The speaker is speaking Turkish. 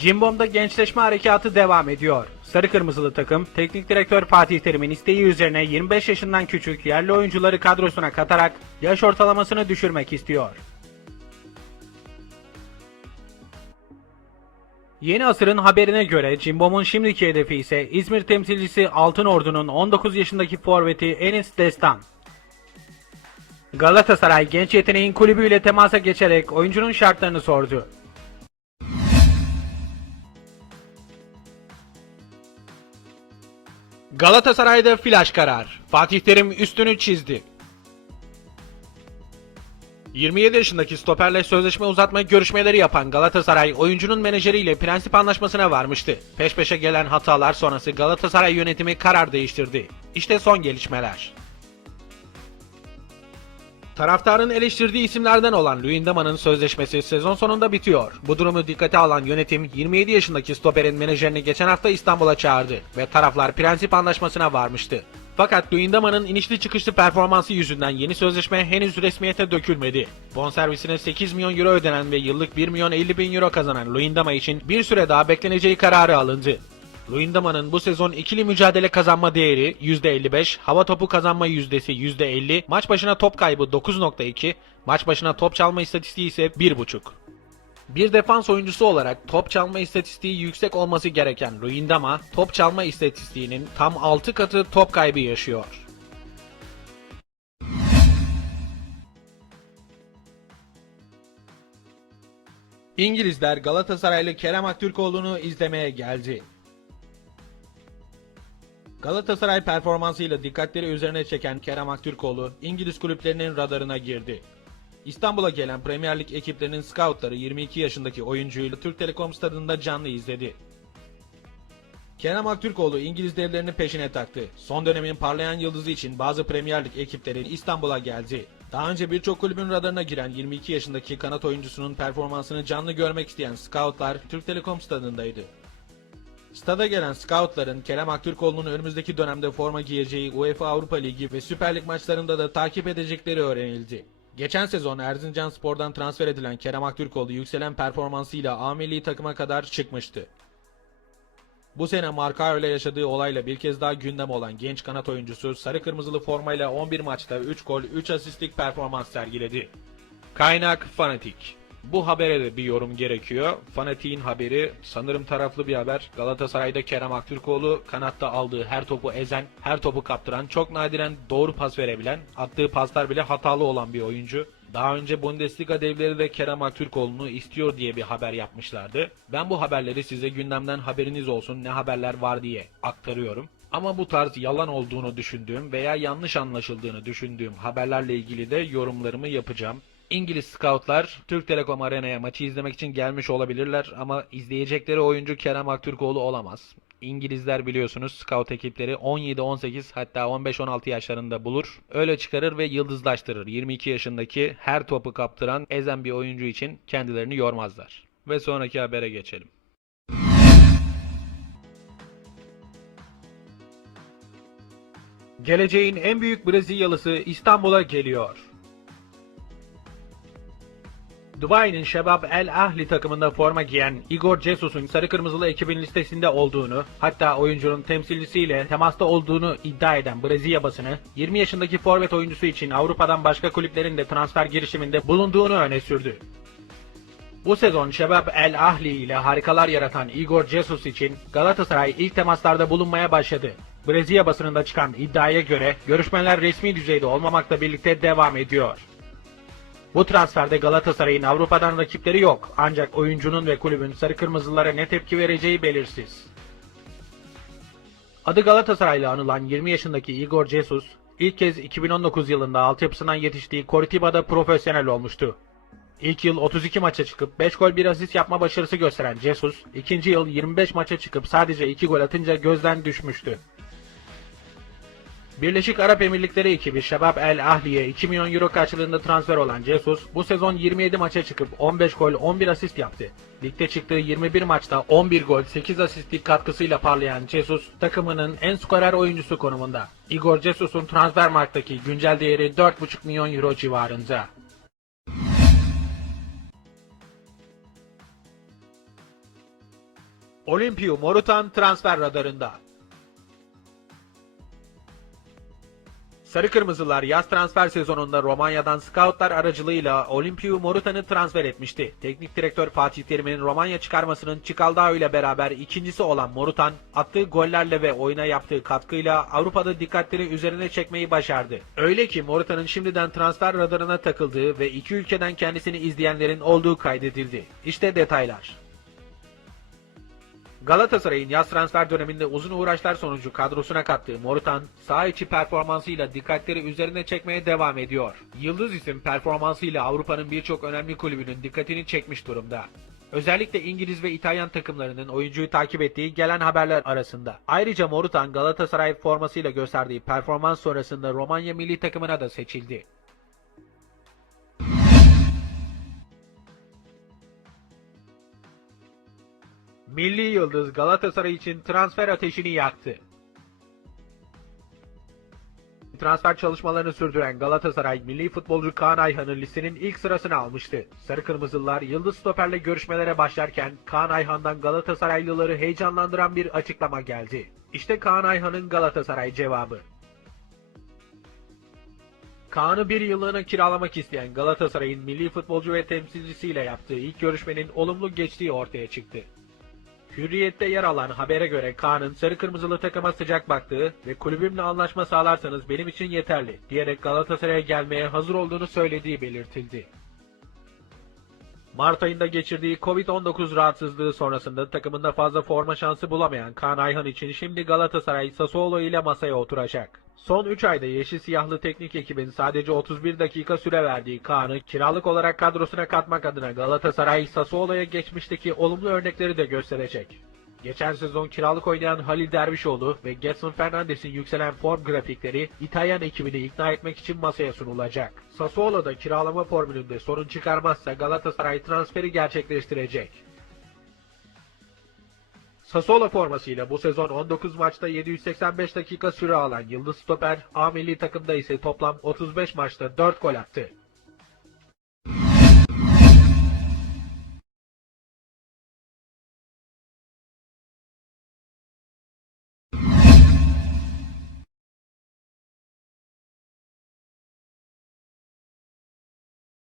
Cimbom'da gençleşme harekatı devam ediyor. Sarı Kırmızılı takım, teknik direktör Fatih Terim'in isteği üzerine 25 yaşından küçük yerli oyuncuları kadrosuna katarak yaş ortalamasını düşürmek istiyor. Yeni Asır'ın haberine göre Cimbom'un şimdiki hedefi ise İzmir temsilcisi Altın Ordu'nun 19 yaşındaki forveti Enis Destan. Galatasaray genç yeteneğin kulübüyle temasa geçerek oyuncunun şartlarını sordu. Galatasaray'da flash karar. Fatih Terim üstünü çizdi. 27 yaşındaki stoperle sözleşme uzatma görüşmeleri yapan Galatasaray oyuncunun menajeriyle prensip anlaşmasına varmıştı. Peş peşe gelen hatalar sonrası Galatasaray yönetimi karar değiştirdi. İşte son gelişmeler. Taraftarın eleştirdiği isimlerden olan Luyendama'nın sözleşmesi sezon sonunda bitiyor. Bu durumu dikkate alan yönetim 27 yaşındaki stoperin menajerini geçen hafta İstanbul'a çağırdı ve taraflar prensip anlaşmasına varmıştı. Fakat Luyendama'nın inişli çıkışlı performansı yüzünden yeni sözleşme henüz resmiyete dökülmedi. Bonservisine 8 milyon euro ödenen ve yıllık 1 milyon 50 bin euro kazanan Luyendama için bir süre daha bekleneceği kararı alındı. Luyendama'nın bu sezon ikili mücadele kazanma değeri %55, hava topu kazanma yüzdesi %50, maç başına top kaybı 9.2, maç başına top çalma istatistiği ise 1.5. Bir defans oyuncusu olarak top çalma istatistiği yüksek olması gereken Luyendama, top çalma istatistiğinin tam 6 katı top kaybı yaşıyor. İngilizler Galatasaraylı Kerem Aktürkoğlu'nu izlemeye geldi. Galatasaray performansıyla dikkatleri üzerine çeken Kerem Aktürkoğlu, İngiliz kulüplerinin radarına girdi. İstanbul'a gelen Premier Lig ekiplerinin scoutları 22 yaşındaki oyuncuyu Türk Telekom stadında canlı izledi. Kerem Aktürkoğlu İngiliz devlerinin peşine taktı. Son dönemin parlayan yıldızı için bazı Premier Lig ekipleri İstanbul'a geldi. Daha önce birçok kulübün radarına giren 22 yaşındaki kanat oyuncusunun performansını canlı görmek isteyen scoutlar Türk Telekom stadındaydı. Stada gelen scoutların Kerem Aktürkoğlu'nun önümüzdeki dönemde forma giyeceği UEFA Avrupa Ligi ve Süper Lig maçlarında da takip edecekleri öğrenildi. Geçen sezon Erzincan Spor'dan transfer edilen Kerem Aktürkoğlu yükselen performansıyla A milli takıma kadar çıkmıştı. Bu sene Marka ile yaşadığı olayla bir kez daha gündem olan genç kanat oyuncusu sarı kırmızılı formayla 11 maçta 3 gol 3 asistlik performans sergiledi. Kaynak Fanatik bu habere de bir yorum gerekiyor. Fanatik'in haberi sanırım taraflı bir haber. Galatasaray'da Kerem Aktürkoğlu kanatta aldığı her topu ezen, her topu kaptıran, çok nadiren doğru pas verebilen, attığı paslar bile hatalı olan bir oyuncu. Daha önce Bundesliga devleri de Kerem Aktürkoğlu'nu istiyor diye bir haber yapmışlardı. Ben bu haberleri size gündemden haberiniz olsun ne haberler var diye aktarıyorum. Ama bu tarz yalan olduğunu düşündüğüm veya yanlış anlaşıldığını düşündüğüm haberlerle ilgili de yorumlarımı yapacağım. İngiliz scoutlar Türk Telekom Arena'ya maçı izlemek için gelmiş olabilirler ama izleyecekleri oyuncu Kerem Aktürkoğlu olamaz. İngilizler biliyorsunuz scout ekipleri 17-18 hatta 15-16 yaşlarında bulur. Öyle çıkarır ve yıldızlaştırır. 22 yaşındaki her topu kaptıran ezen bir oyuncu için kendilerini yormazlar. Ve sonraki habere geçelim. Geleceğin en büyük Brezilyalısı İstanbul'a geliyor. Dubai'nin Şebab El Ahli takımında forma giyen Igor Jesus'un sarı kırmızılı ekibin listesinde olduğunu, hatta oyuncunun temsilcisiyle temasta olduğunu iddia eden Brezilya basını, 20 yaşındaki forvet oyuncusu için Avrupa'dan başka kulüplerin de transfer girişiminde bulunduğunu öne sürdü. Bu sezon Şebab El Ahli ile harikalar yaratan Igor Jesus için Galatasaray ilk temaslarda bulunmaya başladı. Brezilya basınında çıkan iddiaya göre görüşmeler resmi düzeyde olmamakla birlikte devam ediyor. Bu transferde Galatasaray'ın Avrupa'dan rakipleri yok ancak oyuncunun ve kulübün sarı kırmızılara ne tepki vereceği belirsiz. Adı Galatasaray'la anılan 20 yaşındaki Igor Jesus, ilk kez 2019 yılında altyapısından yetiştiği Cortiba'da profesyonel olmuştu. İlk yıl 32 maça çıkıp 5 gol 1 asist yapma başarısı gösteren Jesus, ikinci yıl 25 maça çıkıp sadece 2 gol atınca gözden düşmüştü. Birleşik Arap Emirlikleri ekibi Şebap El Ahli'ye 2 milyon euro karşılığında transfer olan Jesus bu sezon 27 maça çıkıp 15 gol 11 asist yaptı. Ligde çıktığı 21 maçta 11 gol 8 asistlik katkısıyla parlayan Jesus takımının en skorer oyuncusu konumunda. Igor Jesus'un transfer marktaki güncel değeri 4,5 milyon euro civarında. Olimpiyo Morutan transfer radarında. Sarı Kırmızılar yaz transfer sezonunda Romanya'dan scoutlar aracılığıyla Olimpiyo Morutan'ı transfer etmişti. Teknik direktör Fatih Terim'in Romanya çıkarmasının Çikaldao ile beraber ikincisi olan Morutan, attığı gollerle ve oyuna yaptığı katkıyla Avrupa'da dikkatleri üzerine çekmeyi başardı. Öyle ki Morutan'ın şimdiden transfer radarına takıldığı ve iki ülkeden kendisini izleyenlerin olduğu kaydedildi. İşte detaylar. Galatasaray'ın yaz transfer döneminde uzun uğraşlar sonucu kadrosuna kattığı Morutan, saha içi performansıyla dikkatleri üzerine çekmeye devam ediyor. Yıldız isim performansıyla Avrupa'nın birçok önemli kulübünün dikkatini çekmiş durumda. Özellikle İngiliz ve İtalyan takımlarının oyuncuyu takip ettiği gelen haberler arasında. Ayrıca Morutan Galatasaray formasıyla gösterdiği performans sonrasında Romanya milli takımına da seçildi. Milli Yıldız Galatasaray için transfer ateşini yaktı. Transfer çalışmalarını sürdüren Galatasaray milli futbolcu Kaan Ayhan'ı listenin ilk sırasına almıştı. Sarı Kırmızılar Yıldız Stoper'le görüşmelere başlarken Kaan Ayhan'dan Galatasaraylıları heyecanlandıran bir açıklama geldi. İşte Kaan Ayhan'ın Galatasaray cevabı. Kaan'ı bir yıllığına kiralamak isteyen Galatasaray'ın milli futbolcu ve temsilcisiyle yaptığı ilk görüşmenin olumlu geçtiği ortaya çıktı. Hürriyet'te yer alan habere göre Kaan'ın sarı kırmızılı takıma sıcak baktığı ve kulübümle anlaşma sağlarsanız benim için yeterli diyerek Galatasaray'a gelmeye hazır olduğunu söylediği belirtildi. Mart ayında geçirdiği Covid-19 rahatsızlığı sonrasında takımında fazla forma şansı bulamayan Kaan Ayhan için şimdi Galatasaray Sassuolo ile masaya oturacak. Son 3 ayda yeşil siyahlı teknik ekibin sadece 31 dakika süre verdiği Kaan'ı kiralık olarak kadrosuna katmak adına Galatasaray Sassuolo'ya geçmişteki olumlu örnekleri de gösterecek. Geçen sezon kiralık oynayan Halil Dervişoğlu ve Getson Fernandes'in yükselen form grafikleri İtalyan ekibini ikna etmek için masaya sunulacak. Sassuolo'da kiralama formülünde sorun çıkarmazsa Galatasaray transferi gerçekleştirecek. Sassuolo formasıyla bu sezon 19 maçta 785 dakika süre alan Yıldız Stoper, A milli takımda ise toplam 35 maçta 4 gol attı.